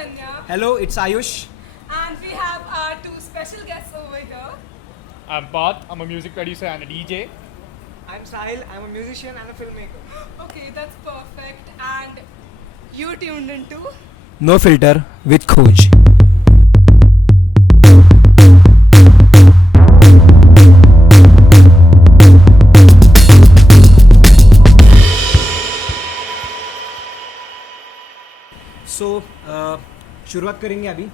Ananya. Hello, it's Ayush. And we have our two special guests over here. I'm Parth. I'm a music producer and a DJ. I'm Sahil. I'm a musician and a filmmaker. Okay, that's perfect. And you tuned into. No filter with Khoj. सो शुरुआत करेंगे अभी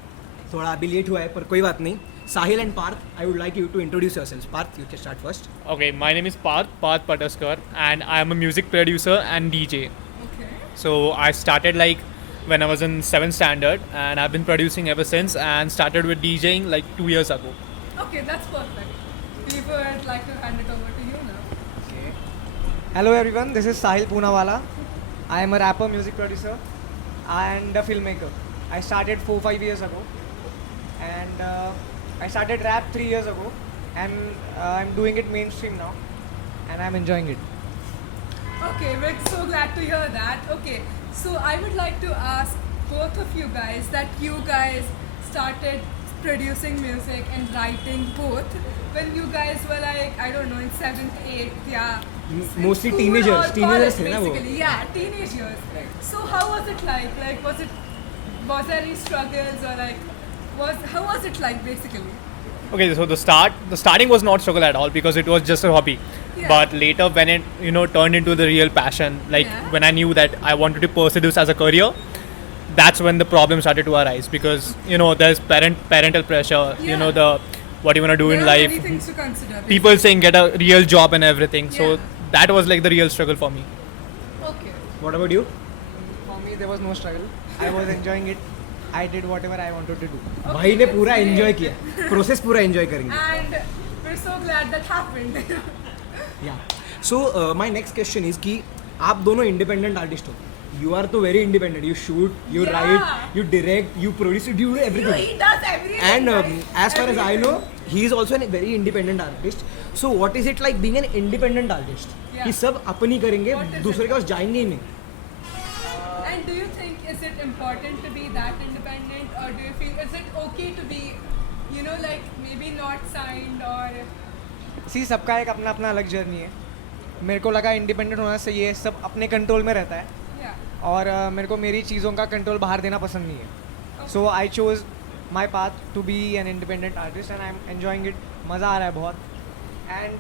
थोड़ा अभी late हुआ है पर कोई बात नहीं Sahil and Parth I would like you to introduce yourselves Parth you can start first Okay, my name is Parth Pataskar, and I am a music producer and DJ. Okay. So I started like when I was in 7th standard, and I've been producing ever since, and started with DJing like 2 years ago. Okay, that's perfect. We would like to hand it over to you now. Hello everyone, this is Sahil Poonawala. I am a rapper, music producer and a filmmaker. I started 4-5 years ago and I started rap 3 years ago and I'm doing it mainstream now and I'm enjoying it. Okay, we're so glad to hear that. Okay, so I would like to ask both of you guys that you guys started producing music and writing both when you guys were like, I don't know, in 7th, 8th, yeah. Mostly school teenagers. or Teenagers college, थे ना वो. basically. Yeah, teenage years. Right. So how was it like? Like, was there any struggles or like, how was it like basically? Okay, so the starting was not struggle at all because it was just a hobby. Yeah. But later when it turned into the real passion, like Yeah. when I knew that I wanted to pursue this as a career, that's when the problem started to arise because there's parental pressure. Yeah. The what you want to do There in are life. many things to consider. People saying get a real job and everything. So Yeah. that was like the real struggle for me. Okay. What about you? For me there was no struggle. I was enjoying it. I did whatever I wanted to do. Okay, भाई ने that's पूरा great. Enjoy किया process पूरा enjoy करेंगे And we're so glad that happened. या so my next question is कि आप दोनों इंडिपेंडेंट आर्टिस्ट हो यू आर तो very independent you shoot you Yeah. Right you direct you produce you do everything He does everything. and guys. as far as I know Everything. he is also a very independent artist so what is it like being an independent artist Yeah. कि सब अपनी करेंगे What is दूसरे it? के पास जाएंगे ही नहीं And do you think is it important to be that independent, or do you feel is it okay to be, like maybe not signed or? सी सबका एक अपना अपना अलग जर्नी है. मेरे को लगा इंडिपेंडेंट होना सही है, सब अपने कंट्रोल में रहता है Yeah. और मेरे को मेरी चीज़ों का कंट्रोल बाहर देना पसंद नहीं है. So I chose my path to be an independent artist and I am enjoying it. मज़ा आ रहा है बहुत. एंड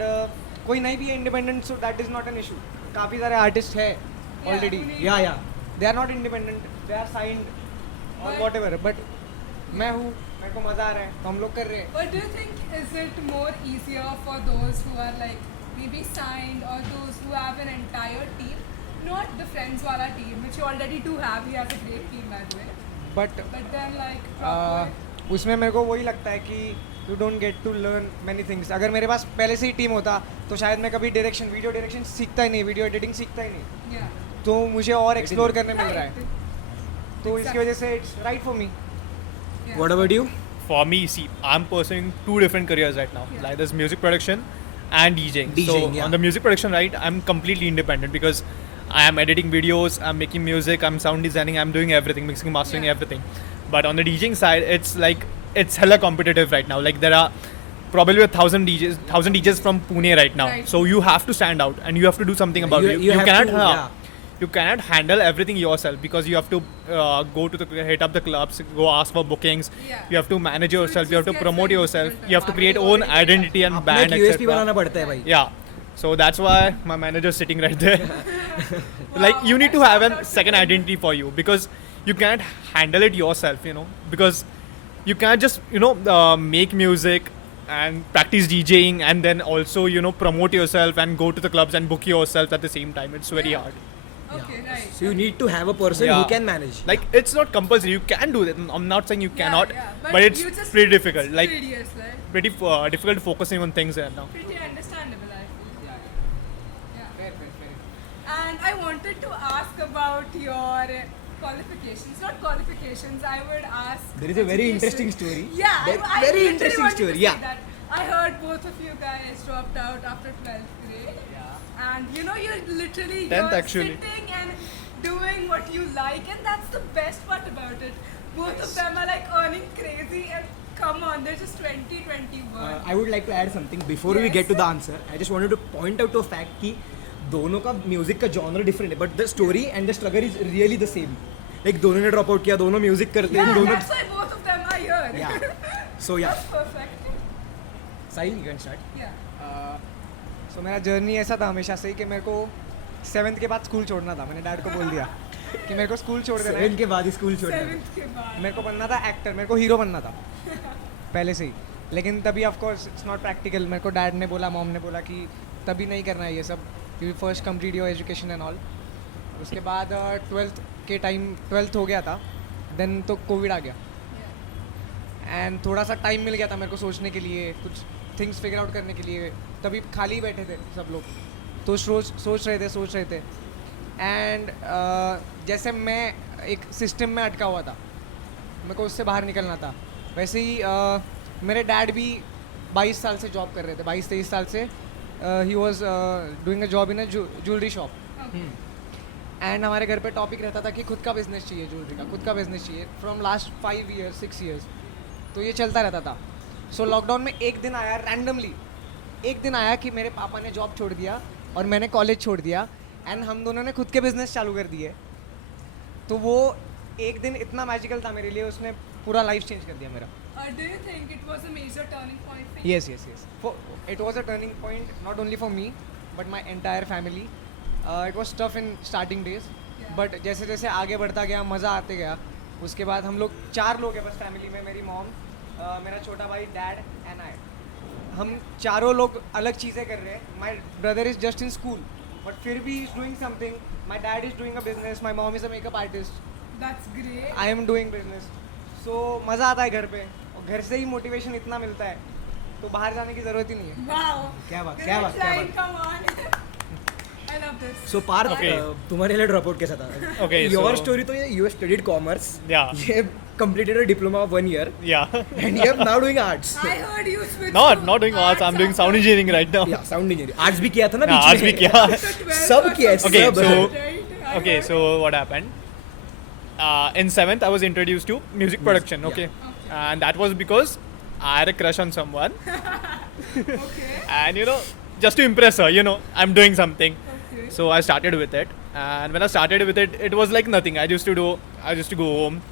कोई नहीं भी है independent so that is not an issue. काफ़ी सारे आर्टिस्ट है ऑलरेडी. उन्हें- या they are not independent, they are signed और But- वॉट एवर. बट मैं हूँ, मेरे को मज़ा आ रहा है तो हम लोग कर रहे हैं. But do you think is it more easier for those who are like maybe signed or those who have an entire team, not the friends wala team, which you already do have. He has a great team by the way. But But then like proper. उसमें मेरे को वही लगता है कि you don't get to learn many things. अगर मेरे पास पहले से ही टीम होता तो शायद मैं कभी वीडियो डायरेक्शन सीखता ही नहीं, वीडियो एडिटिंग सीखता ही नहीं. Yeah. तो मुझे और एक्सप्लोर करने मिल रहा है. Right. तो इसकी वजह से it's right for me. Yeah. What about you For me, see, I'm pursuing 2 different careers right now. Yeah. Like there's music production and DJing. So DJing, yeah. on the music production, right, I'm completely independent because I am editing videos, I'm making music, I'm sound designing, I'm doing everything, mixing, mastering, Yeah. everything. But on the DJing side, it's hella competitive right now. Like there are probably 1,000 DJs from Pune right now. Right. So you have to stand out and you have to do something about it. you have cannot to, you cannot handle everything yourself because you have to hit up the clubs, go ask for bookings. Yeah. You have to manage So it yourself. You have to just gets promote very yourself. difficult. You have to create Marketing own oriented. identity and अपना band, एक USP etc. बनाना पड़ता है भाई Yeah. So that's why my manager is sitting right there. Like you need to have a second identity for you because you can't handle it yourself. Because you can't just make music and practice DJing and then also promote yourself and go to the clubs and book yourself at the same time. It's very Yeah. hard. Okay, right. so you need to have a person Yeah. who can manage Like it's not compulsory. You can do that. I'm not saying you cannot, Yeah, but it's you just- pretty difficult. Like tedious, like pretty difficult focusing on things there now. pretty understandable, I feel. Yeah. And I wanted to ask about your qualifications. Not qualifications. I would ask. There is a very education. interesting story. Yeah, Very- I very literally interesting wanted to story, say yeah. that. I heard both of you guys dropped out after 12th grade. And you're literally 10th you're actually. sitting and doing what you like, and that's the best part about it. both of them are like earning crazy and come on, they're just 21. I would like to add something before we Yes. get to the answer. I just wanted to point out to a fact कि दोनों का music का genre different है, but the story and the struggle is really the same. Like दोनों ने drop out किया, दोनों music करते हैं, Yeah, दोनों. that's why both of them are here. Yeah. So yeah, That's perfect. Sahil, you can start. Yeah. सो मेरा journey ऐसा था हमेशा से ही कि मेरे को 7th के बाद स्कूल छोड़ना था. मैंने डैड को बोल दिया कि मेरे को स्कूल छोड़ देना है. 7 के बाद स्कूल छोड़ना. 7th के बाद. मेरे को बनना था एक्टर, मेरे को हीरो बनना था पहले से ही. लेकिन तभी of course it's not practical. मेरे को डैड ने बोला, मॉम ने बोला कि तभी नहीं करना है ये सब. You first complete your education and all. उसके बाद 12th के टाइम 12th हो गया था, देन तो कोविड आ गया एंड थोड़ा सा टाइम मिल गया था मेरे को सोचने के लिए, कुछ थिंग्स फिगर आउट करने के लिए. तभी खाली बैठे थे सब लोग, तो सोच रहे थे एंड जैसे मैं एक सिस्टम में अटका हुआ था, मेरे को उससे बाहर निकलना था. वैसे ही मेरे डैड भी 22 साल से जॉब कर रहे थे, 22-23 साल से. He was doing a job in a jewellery shop. And हमारे घर पे टॉपिक रहता था कि खुद का बिजनेस चाहिए, ज्वेलरी का खुद का बिजनेस चाहिए फ्रॉम लास्ट 5 years 6 years. तो ये चलता रहता था. सो लॉकडाउन में एक दिन आया रैंडमली, एक दिन आया कि मेरे पापा ने जॉब छोड़ दिया और मैंने कॉलेज छोड़ दिया एंड हम दोनों ने खुद के बिजनेस चालू कर दिए. तो वो एक दिन इतना मैजिकल था मेरे लिए, उसने पूरा लाइफ चेंज कर दिया मेरा. Do you think it was a major turning point for you? Yes. It was a turning point not only for me but my entire family. It was tough in starting days, Yeah. but जैसे जैसे आगे बढ़ता गया, मज़ा आते गया. उसके बाद हम लोग 4 लोग हैं बस फैमिली में. मेरी मॉम, मेरा छोटा भाई, डैड एंड आई. हम चारों लोग अलग चीज़ें कर रहे हैं. My brother is just in school but फिर भी is doing something. My dad is doing a business. My mom is a makeup artist. That's great. I am doing business. So मज़ा आता है घर पे, और घर से ही मोटिवेशन इतना मिलता है, तो बाहर जाने की ज़रूरत ही नहीं है. Wow. क्या बात, Great क्या बात, क्या line, come on. I love this. So Partha, Okay. तुम्हारे लिए ड्रॉप आउट कैसा था? Okay, योर so- स्टोरी तो ये यू स्टडीड कॉमर्स. Yeah. ये completed a diploma of 1 year Yeah. and you are now doing arts. I heard you switch. Not doing arts. I'm doing sound engineering right now. Yeah, sound engineering. Arts भी किया था ना Yeah, बीच arts में? भी किया. सब किया है, Okay, सब. so- Okay, so what happened? In 7th, I was introduced to music production. Yeah. Okay, and that was because I had a crush on someone, Okay. and just to impress her, I'm doing something. Okay. So I started with it, and when I started with it, it was like nothing. I used to go home,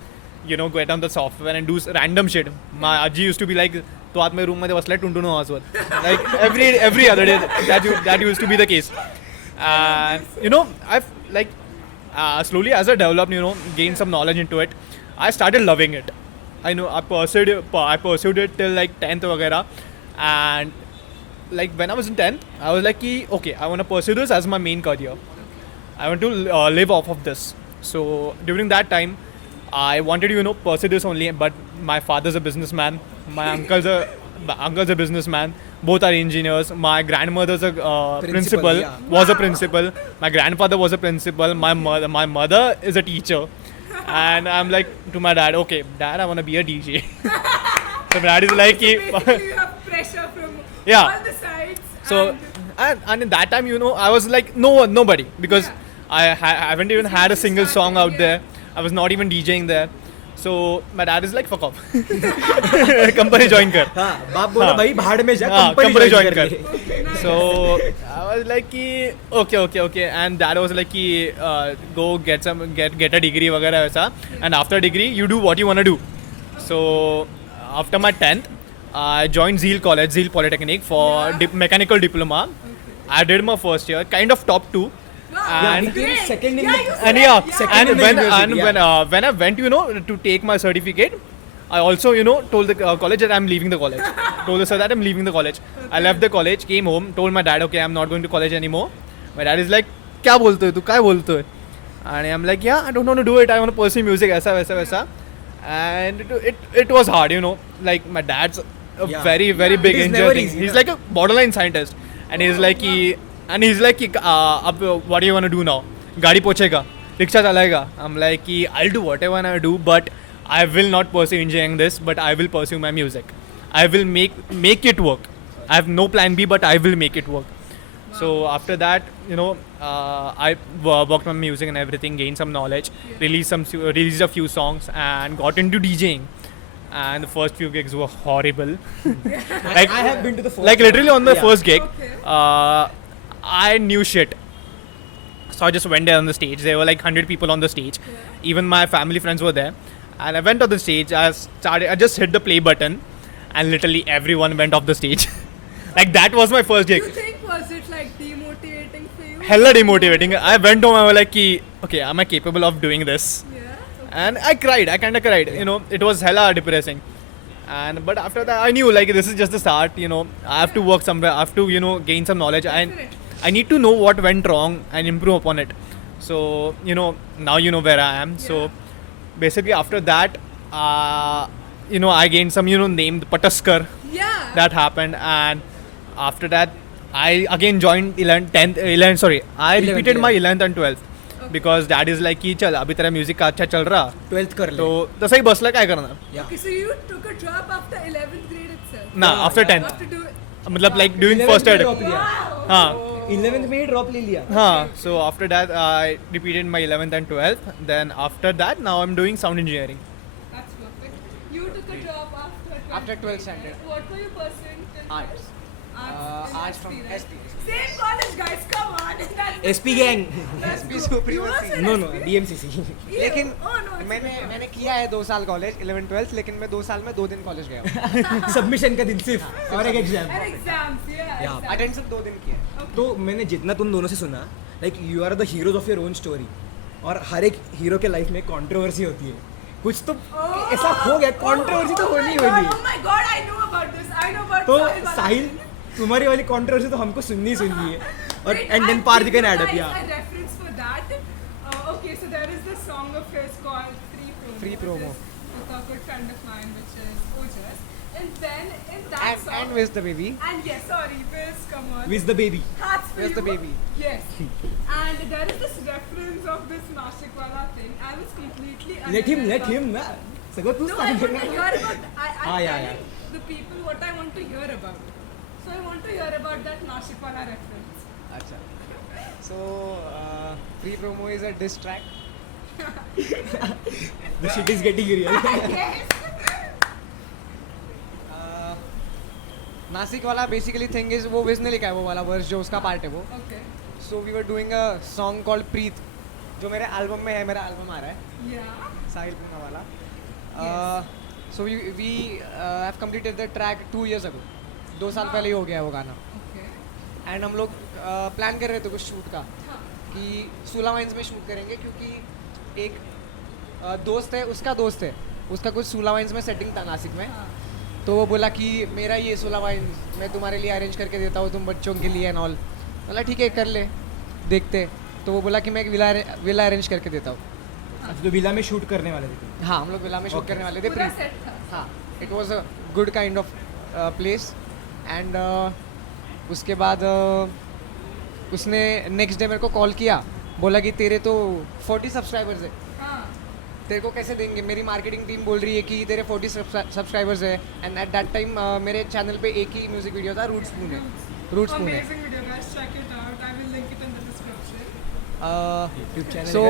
get on the software and do random shit. My Aji used to be like, "तो आत में room मध्ये बसलाय Tuntun आवाजवर." Like every other day, that used to be the case. And I've like slowly as I developed, gained some knowledge into it, I started loving it. I pursued it till like 10th वगैरह, and like when I was in 10th, I was like, okay, I want to pursue this as my main career. I want to live off of this. So during that time, I wanted to pursue this only. But my father's a businessman. My uncle's a businessman. Both are engineers. My grandmother's a principal. Yeah. Was a principal. My grandfather was a principal. My mother is a teacher. And I'm like to my dad, okay, dad, I want to be a DJ. So my dad is like, So basically you have pressure from Yeah. all the sides. So and in that time, I was like nobody, because Yeah. I haven't even had a single song out Yeah. there. I was not even DJing there. So my dad is like, fuck off. Company join kar. हाँ, बाप बोला हाँ. भाई भाड़ में जा, हाँ, company company join join कर कर. ले. Okay, nice. So I was like, okay. And dad was like, go get a degree वगैरह वैसा. And after degree, you do what you want to do. So after my 10th, I joined Zeal College, Zeal Polytechnic for Yeah. Mechanical Diploma. I did my first year, kind of top 2. Wow, And- he came second in yeah, the- you And said, yeah, Second and in the when university, when I went, to take my certificate, I also, told the college that I'm leaving the college. Told the sir that I'm leaving the college. I left the college, came home, told my dad, okay, I'm not going to college anymore. My dad is like, क्या बोलते हो तू, क्या बोलते हो? And I'm like, yeah, I don't want to do it. I want to pursue music, ऐसा वैसा. And it was hard, Like my dad's a Yeah. very big It is engineer never thing. easy, He's na? like a borderline scientist, and he's like, अब what do you want to do now? गाड़ी पोछेगा, rickshaw चलाएगा. I'm like, I'll do whatever I do, but I will not pursue engineering this, but I will pursue my music. I will make it work. I have no plan B, but I will make it work. So after that, you know, I worked on music and everything, gained some knowledge, released a few songs, and got into DJing. And the first few gigs were horrible. Like I have been to the first like literally on the Yeah. first gig, Okay. I knew shit. So I just went there on the stage. There were like 100 people on the stage. Even my family friends were there. And I went on the stage. I just hit the play button, and literally everyone went off the stage. Like that was my first You gig. think was it like demotivating for you? Hella demotivating. I went home. I was like, "Ki, okay, am I capable of doing this?" Yeah. Okay. And I cried. I kind of cried. You know, it was hella depressing. And but after that, I knew like this is just the start. You know, I have to work somewhere. I have to gain some knowledge. Definitely. I need to know what went wrong and improve upon it. So now you know where I am. So Yeah. basically after that, I gained some named Pataskar. Yeah. That happened, and after that I again joined 11th, sorry, I 11th, repeated my yeah. 11th and 12th because dad is like कि चल अभी तेरा music का अच्छा चल रहा 12th कर ले तो तसं ही बसला काय करणार Yeah. Okay, so you took a drop after 11th grade itself. ना Yeah, after yeah. 10th After do मतलब like doing 11th first में year drop लिया Wow. हाँ 11th में ही ड्रॉप ले लिया हाँ so after that I repeated my 11th and 12th, then after that now I'm doing sound engineering. That's perfect. You took a drop after 12th standard. What were you pursuing? till Arts. 12th? Arts from right? SP. Same college, guys. Come on. That's SP gang that's SP good. supremacy. You also in no no SP? DMCC Ew. लेकिन Oh, no, it's मैंने okay. मैंने किया है 2 साल college 11 12 लेकिन मैं 2 साल में 2 दिन कॉलेज गया हूँ सबमिशन का दिन सिर्फ और एक exam And exams, yeah. Yeah. exams. Attendance 2 दिन किया है तो मैंने जितना तुम दोनों से सुना like you are the heroes of your own story और हर एक हीरो के लाइफ में कंट्रोवर्सी होती है कुछ तो ऐसा हो गया कंट्रोवर्सी तो होनी ही होगी Oh my god, I know about this. I know about तो Sahil Balaji. साहिल तुम्हारी वाली कंट्रोवर्सी तो हमको सुननी है और Wait, and then I'll Parth give can you add up guys या a reference for that. Okay, so there is this song of his called Free Promo. Free Promo. which is with a good friend of mine, which is Ojas. And then in that and song. with the baby And yes, sorry, Wiz, come on. Wiz the baby That's for Where's you. the baby? Yes. And there is this reference of this Nashik wala thing. I was completely late unaware him about- ना सगळं तू No, I want to सांग hear about. I'm Ah, yeah, telling the people what I want to hear about. So I want to hear about that Nashik wala reference. अच्छा so free promo is a diss track the shit is getting real Yes. Nashik वाला basically thing is वो विज ने लिखा है वो वाला verse जो उसका पार्ट है वो Okay. So we were doing a song called Preet जो मेरे एल्बम में है मेरा एल्बम आ रहा है Yeah. साहिल पूना वाला so we have completed the track 2 years ago 2 साल पहले ही हो गया है वो गाना Okay. एंड हम लोग प्लान कर रहे थे कुछ शूट का हाँ. कि सूला वाइन्स में शूट करेंगे क्योंकि एक दोस्त है उसका कुछ सूला वाइन्स में सेटिंग था नासिक में हाँ. तो वो बोला कि मेरा ये सूला वाइन्स मैं तुम्हारे लिए अरेंज करके देता हूँ तुम बच्चों के लिए एंड ऑल बोला ठीक है कर ले देखते तो वो बोला कि मैं एक विला अरेंज करके देता हूँ तो विला में शूट करने वाले थे तुम हाँ हम लोग विला में शूट Okay. करने वाले थे पूरा प्री set था. हाँ it was a good kind of place and उसके बाद उसने नेक्स्ट डे मेरे को कॉल किया बोला कि तेरे तो 40 सब्सक्राइबर्स है हाँ. तेरे को कैसे देंगे मेरी मार्केटिंग टीम बोल रही है कि तेरे 40 सब्सक्राइबर्स है एंड एट दैट टाइम मेरे चैनल पे एक ही म्यूजिक वीडियो था रूट स्पून है रूट स्पून है Amazing video, guys. Check it out. I will link it in the description. YouTube channel so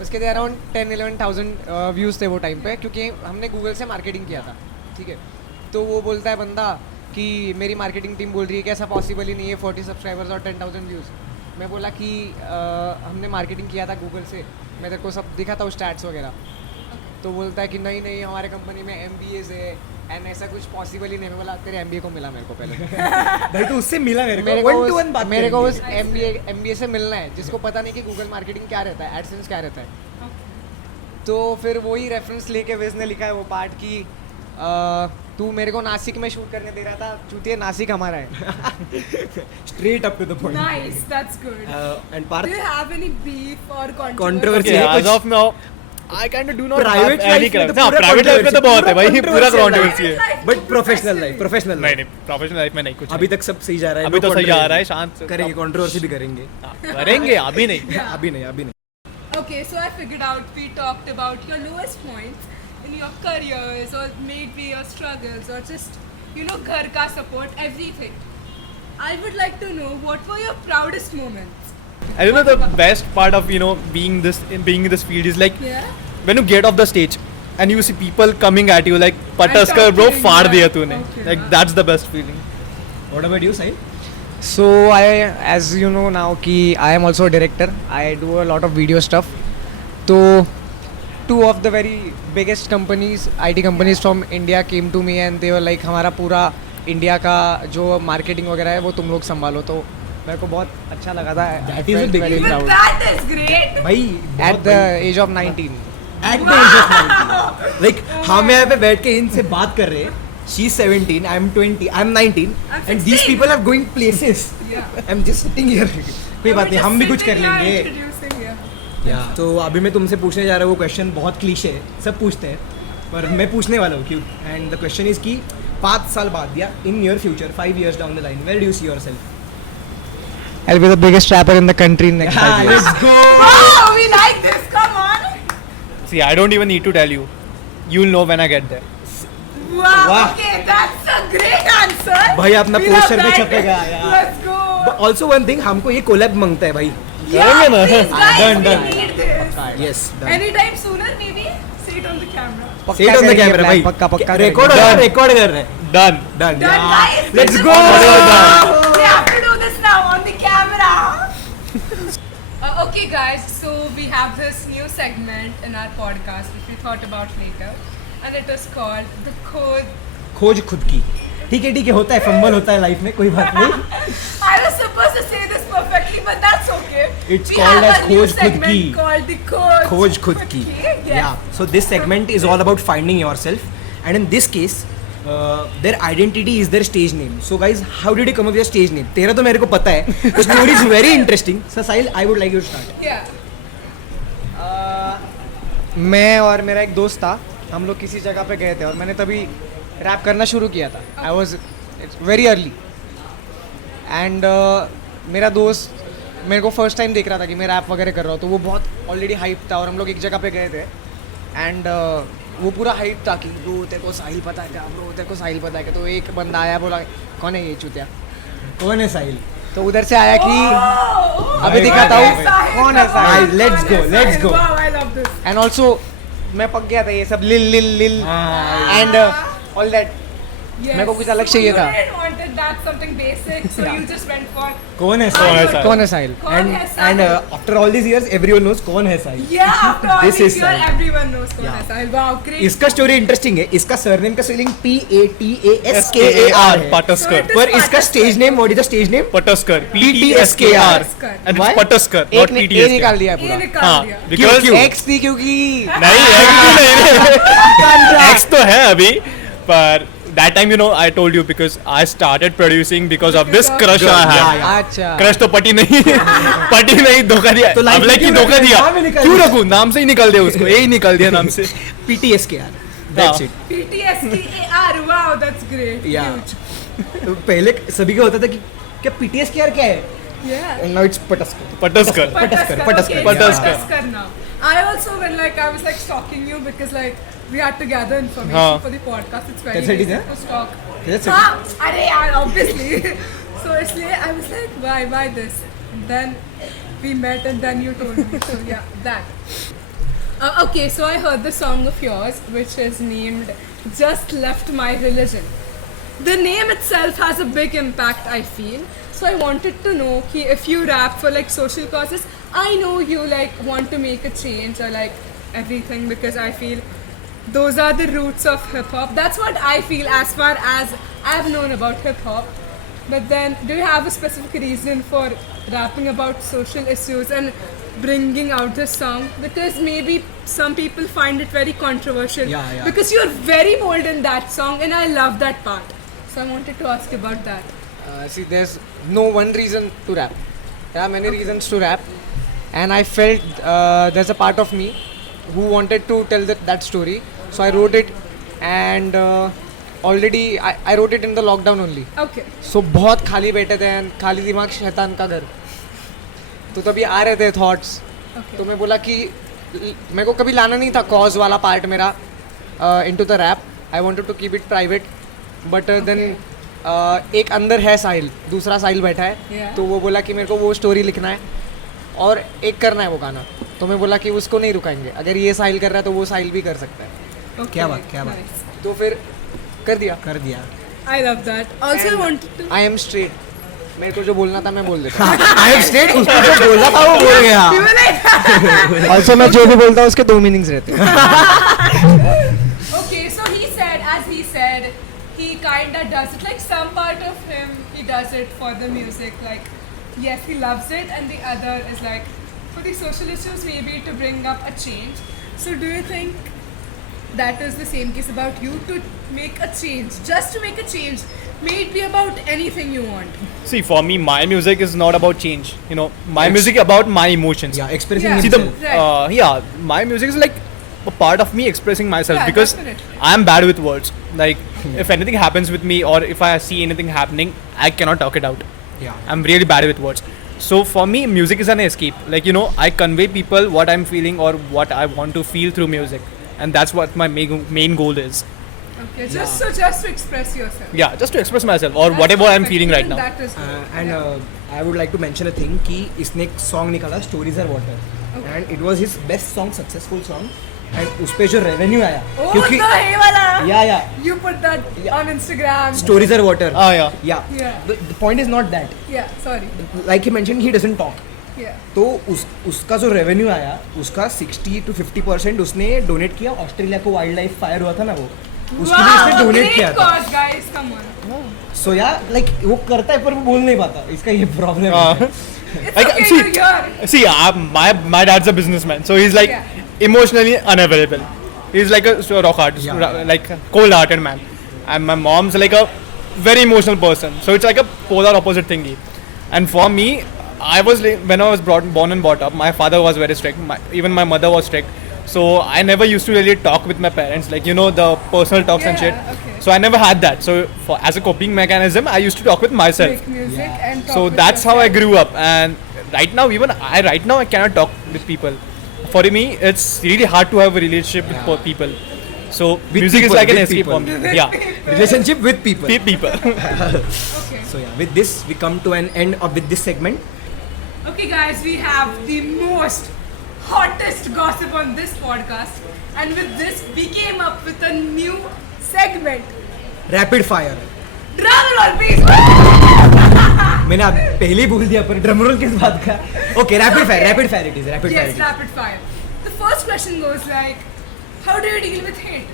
उसके थे अराउंड 10-11,000 व्यूज़ थे वो टाइम पे क्योंकि हमने गूगल से मार्केटिंग किया था ठीक है तो वो बोलता है बंदा कि मेरी मार्केटिंग टीम बोल रही है कि ऐसा पॉसिबल ही नहीं है 40 सब्सक्राइबर्स और 10,000 व्यूज़ मैं बोला कि हमने मार्केटिंग किया था गूगल से मैं तेरे को सब दिखा था स्टैट्स वगैरह तो बोलता है कि नहीं हमारे कंपनी में MBAs है एंड ऐसा कुछ पॉसिबल ही नहीं मैं बोला तेरे MBA को मिला मेरे को पहले भाई तो उससे मिला मेरे मेरे को को वन टू वन बात मेरे को उस करेंगे। MBA से मिलना है जिसको पता नहीं कि गूगल मार्केटिंग क्या रहता है एडसेंस क्या रहता है तो फिर वही रेफरेंस लेके विज ने लिखा है वो पार्ट कि तू मेरे को नासिक में शूट करने दे रहा था चूतिए नासिक हमारा है straight up to the point Nice. That's good. And Do Parth you have any beef or Controversy Okay, है as कुछ? of now, I kind of do not Private have any life में तो हाँ पूरा प्राइवेट लाइफ में तो बहुत है भाई controversy पूरा है। controversy है बट प्रोफेशनल नहीं नहीं प्रोफेशनल लाइफ में नहीं कुछ अभी तक सब सही जा रहा है अभी no तो सही जा controversy। रहा है शांत से। करेंगे कंट्रोवर्सी भी करेंगे हाँ, करेंगे अभी नहीं अभी नहीं Okay, so I figured out we talked about your lowest points in your careers or maybe your struggles or just, ghar ka support, everything. I would like to know what were your proudest moments? I don't know, the best part of being in this field is like Yeah. when you get off the stage and you see people coming at you like And Pataskar bro talking, फाड़ yeah. दिया तूने. Okay. Like that's the best feeling. What about you, Sahil? So I, as you know now, कि I am also a director. I do a lot of video stuff. So two of the very biggest companies, IT companies from India came to me and they were like हमारा पूरा India का जो marketing वगैरह है वो तुम लोग संभालो. तो मेरे को बहुत अच्छा लगा था. That is a big very deal. But proud. that is great. भाई At the age of 19. at the age of 19. Like हम यहाँ पे बैठ के इनसे बात कर रहे हैं. She's 17, I'm 20, I'm 19, I'm and these 16. people are going places. Yeah. I'm just sitting here. कोई बात नहीं, हम भी कुछ कर लेंगे. Yeah. तो अभी मैं तुमसे पूछने जा रहा हूँ वो क्वेश्चन बहुत क्लीशे है, सब पूछते हैं, पर मैं पूछने वाला हूँ क्यों. एंड द क्वेश्चन इज कि 5 साल बाद या in your future 5 years down the line, where do you see yourself? I'll be the biggest rapper in the country in next 5 years. Let's go. Oh, we like this. Come on. See, I don't even need to tell you. You'll know when I get there. Wow. Wow. Okay, that's a great answer. भाई अपना We love poster पे that. छपेगा यार. Let's go. Also one thing, हमको ये collab मांगता है भाई. Yeah, करेंगे ना? please, guys, Done, we done. need this. Yes. Anytime sooner, maybe. Say it on the camera. Say it on the camera भाई. पक्का पक्का रिकॉर्ड करेंगे. हो रहा है, रिकॉर्ड कर रहे हैं. Done. Done. Done, guys. Let's This go. is- We have to do this now on the camera. Okay, guys. So we have this new segment in our podcast which we thought about later, and it is called the Code. खोज खुद की. ठीक है, होता है, fumble होता है life में, कोई बात नहीं. I was supposed to say this perfectly, but that's okay. It's We called have as a new खोज खुद segment की. called the Code. खोज खुद की. Yes. Yeah. So this segment is all about finding yourself, and in this case, their identity is their stage name. So guys, how did you come up with your stage name? तेरा तो मेरे को पता है. The story is very interesting. So Sahil, I would like you to start. Yeah. मैं और मेरा एक दोस्त था, हम लोग किसी जगह पे गए थे और मैंने तभी रैप करना शुरू किया था. I was very early and मेरा दोस्त मेरे को फर्स्ट टाइम देख रहा था कि मैं रैप वगैरह कर रहा हूँ, तो वो बहुत ऑलरेडी हाइप था और हम लोग एक जगह पे गए थे एंड वो पूरा हाइप था कि ब्रो तेरे को साहिल पता है क्या, ब्रो तेरे को साहिल पता है क्या. तो एक बंदा आया, बोला कौन है ये चूतिया. कौन है साहिल? तो उधर से आया कि Oh, अभी दिखाता हूँ कौन है साहिल. Sahil. Let's go, let's go. Wow, I love this. And also मैं पक गया था ये सब लिल लिल लिल हाँ. And all that. Yes. मेरे को कुछ अलग चाहिए था. You didn't wanted that something basic, so you just went for. कौन है कौन है साहिल? साहिल? कौन है साहिल. कौन And है साहिल? after all these years, everyone knows कौन है साहिल. Yeah, after all This this is year, Sahil. everyone knows कौन Yeah. है साहिल. Wow, great. इसका स्टोरी इंटरेस्टिंग है. इसका सरनेम का स्पेलिंग PATASKAR है. Pataskar. So it is पर इसका Pataskar. Stage name, what is the stage name? Pataskar. PTSKR. PTSKR. And Why? it's Pataskar, एक not ने ए PTSKR. निकाल दिया ये पूरा. निकाल हाँ, दिया. because क्यों? एक्स थी क्योंकि नहीं एक्स तो है अभी, पर that time I told you because I started producing because of this crush I had. Yeah, yeah. अच्छा क्रश तो पटी नहीं पटी नहीं, धोखा दिया. तो life अब में लाइक क्यों धोखा रखा? दिया. नाम ही निकाल क्यों दिया. रखूं? नाम से ही निकल दिया उसको, यही निकल दिया नाम से. PTSKR. That's हाँ. it. PTSKAR. Wow, that's great. Yeah. Huge. तो पहले सभी का होता था कि क्या PTSKR क्या है? Yeah. And now it's Pataskar. Pataskar. Pataskar, Okay, Pataskar. it's Pataskar. Pataskar now. I also when I was stalking you because we had to gather information हाँ. for the podcast. It's very That's it, easy yeah? to stalk. That's it. हाँ, अरे यार, obviously. So इसलिए I was like, why this? And then we met and then you told me. So yeah, that. Okay, so I heard the song of yours which is named "Just Left My Religion." The name itself has a big impact, I feel. So I wanted to know कि if you rap for social causes, I know you want to make a change or everything because I feel those are the roots of hip hop. That's what I feel as far as I've known about hip hop. But then, do you have a specific reason for rapping about social issues and bringing out this song? Because maybe some people find it very controversial. Yeah, yeah. Because you're very bold in that song, and I love that part. So I wanted to ask you about that. see there's no one reason to rap. There are many reasons to rap and I felt there's a part of me who wanted to tell that story. So I wrote it and already I wrote it in the lockdown only. Okay. So बहुत खाली बैठे थे and खाली दिमाग शैतान का घर. तो तभी आ रहे थे थॉट्स. Okay. तो मैं बोला कि मेरे को कभी लाना नहीं था कॉज वाला पार्ट मेरा into the rap. I wanted to keep it private but then एक अंदर है साहिल, दूसरा साहिल बैठा है, Yeah. तो वो बोला कि मेरे को वो स्टोरी लिखना है और एक करना है वो गाना, तो मैं बोला कि उसको नहीं रुकाएंगे, अगर ये साहिल कर रहा है तो वो साहिल भी कर सकता है, Okay, क्या बात, क्या बात। nice. तो फिर कर दिया. कर दिया. I love that. Also, I wanted to. I am straight, मेरे को जो बोलना था मैं बोल देता. आई एम स्ट्रेट, उसको जो बोला था वो बोल गया. You were like. ऑल्सो मैं जो भी बोलता हूँ उसके 2 मीनिंग्स रहते हैं. Okay, so he said, as he said, he kinda does it like some part of him, he does it for the music. Like, yes, he loves it, and the other is like for the social issues, maybe to bring up a change. So, do you think that is the same case about you to make a change, just to make a change? May it be about anything you want. See, for me, my music is not about change. You know, my music about my emotions. Yeah, expressing Yeah. See, himself. yeah, my music is like a part of me expressing myself Yeah, because definitely. I am bad with words. Like, if anything happens with me or if I see anything happening, I cannot talk it out. Yeah. I'm really bad with words. So for me, music is an escape. Like, you know, I convey people what I'm feeling or what I want to feel through music, and that's what my main goal is. Okay, just to express yourself. Yeah, just to express myself or That's whatever I'm perfect. feeling right Even now. That is good. And I would like to mention a thing कि इसने एक song निकाला Stories Are Water and it was his best song, successful song and उस पे जो revenue आया Oh, क्योंकि the hey wala. yeah You put that on Instagram. Stories Are Water. Ah, yeah. Yeah. Yeah. The point is not that. Yeah, sorry. Like he mentioned, he doesn't talk. Yeah. तो उसका जो revenue आया उसका 60 to 50% उसने donate किया Australia को wild life fire हुआ था ना वो उसके लिए उसने डोनेट great किया था. cause, guys. Come on. सो या लाइक वो करता है पर वो बोल नहीं पाता इसका ये प्रॉब्लम है. It's Like, okay see- to hear. See, my dad's a businessman, so he's like Yeah. emotionally unavailable. He's like a rock artist, Yeah. like cold-hearted man, and my mom's like a very emotional person. So it's like a polar opposite thingy. And for me, when I was born and brought up, my father was very strict. Even my mother was strict. So I never used to really talk with my parents, like, you know, the personal talks and shit. Yeah, okay. So I never had that. So as a coping mechanism, I used to talk with myself. Make music and talk So with that's how I yourself. grew up, and right now I cannot talk with people. For me, it's really hard to have a relationship with people. So With music people, is like an with escape for people. me. Yeah, Relationship with people. people. Okay. So yeah, with this we come to an end of with this segment. Okay, guys, we have the most hottest gossip on this podcast, and with this, we came up with a new segment. Rapid fire. Drum roll, please. मैंने आप पहले ही बोल दिया पर drum roll किस बात का? Okay, rapid fire it is. Rapid fire Yes, it is. rapid fire. The first question goes like, how do you deal with hate?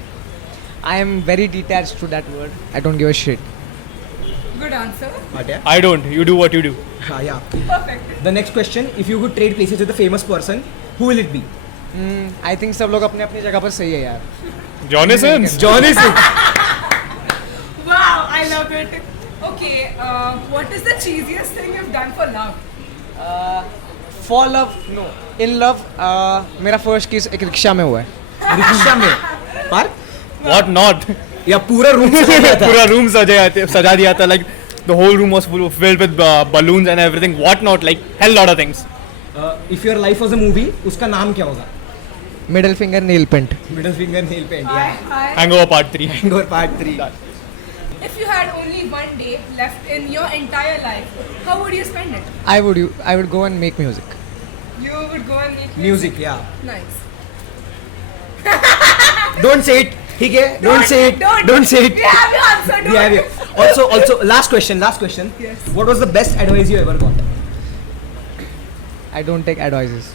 I am very detached to that word. I don't give a shit. Good answer. But yeah. I don't. You do what you do. Yeah. Perfect. The next question: if you could trade places with a famous person, who will it be? I think सब लोग अपने अपनी जगह पर सही है यार. Johnny Sins. Johnny Sins. Wow, I love it. Okay, what is the cheesiest thing you've done for love? For love, no. In love, मेरा first kiss एक रिक्शा में हुआ है. रिक्शा में. पर What not? या पूरा रूम सजा दिया था. पूरा room सजा दिया था. Like the whole room was filled with balloons and everything. What not? Like hell lot of things. If your life was a movie, उसका नाम क्या होगा? Middle finger nail paint. Middle finger nail paint. Hi, Yeah. hi. Hangover Part 3. Hangover Part 3. If you had only one day left in your entire life, how would you spend it? I would go and make music. You would go and make Music, yeah. Nice. Don't say it. ठीक है? Don't say it. Don't say it. We have your answer. We have it. Also, last question. Yes. What was the best advice you ever got? I don't take advices.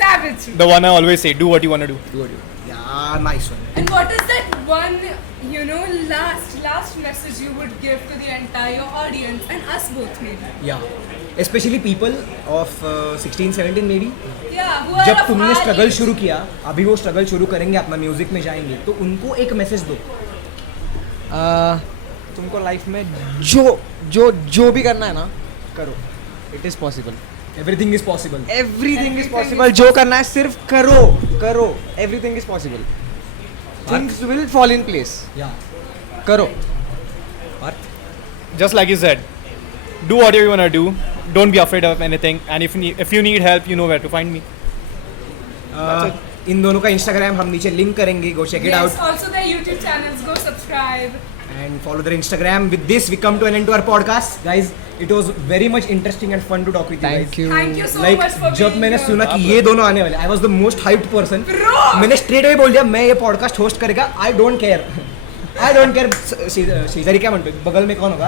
Savage. The one I always say, do what you want to do. Yeah, nice one. And what is that one, last message you would give to the entire audience and us both maybe? Yeah. Especially people of 16, 17 maybe. Yeah, who are जब of तुमने our struggle age. शुरू किया, अभी वो struggle शुरू करेंगे, अपना music में जाएंगे, तो उनको एक मैसेज दो. तुमको लाइफ में जो भी करना है ना करो. It is possible. Everything is possible. Everything is possible. जो करना है सिर्फ करो. Everything is possible. Things will fall in place. Yeah. करो. Just like you said, do whatever you want to do. Don't be afraid of anything. And if you need help, you know where to find me. इन दोनों का Instagram हम नीचे link करेंगे. Go check it Yes, out. also their YouTube channels, go subscribe. and follow their Instagram. With this, we come to an end to our podcast, guys. It was very much interesting and fun to talk with you guys. Thank you so Like much for जब being मैंने here. सुना कि ये दोनों आने वाले, I was the most hyped person. मैंने straight away बोल दिया मैं ये podcast host करेगा. I don't care. शेजारी क्या म्हणतो बगल में कौन होगा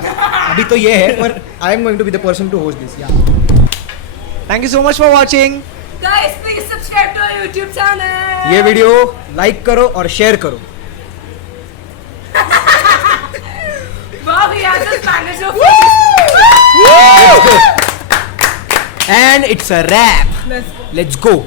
अभी तो ये है पर I am going to be the person to host this. Yeah. Thank you so much for watching. Guys, please subscribe to our YouTube channel. ये वीडियो लाइक करो और शेयर करो. Wow, he has a Spanish of And it's a wrap. Let's go. Let's go.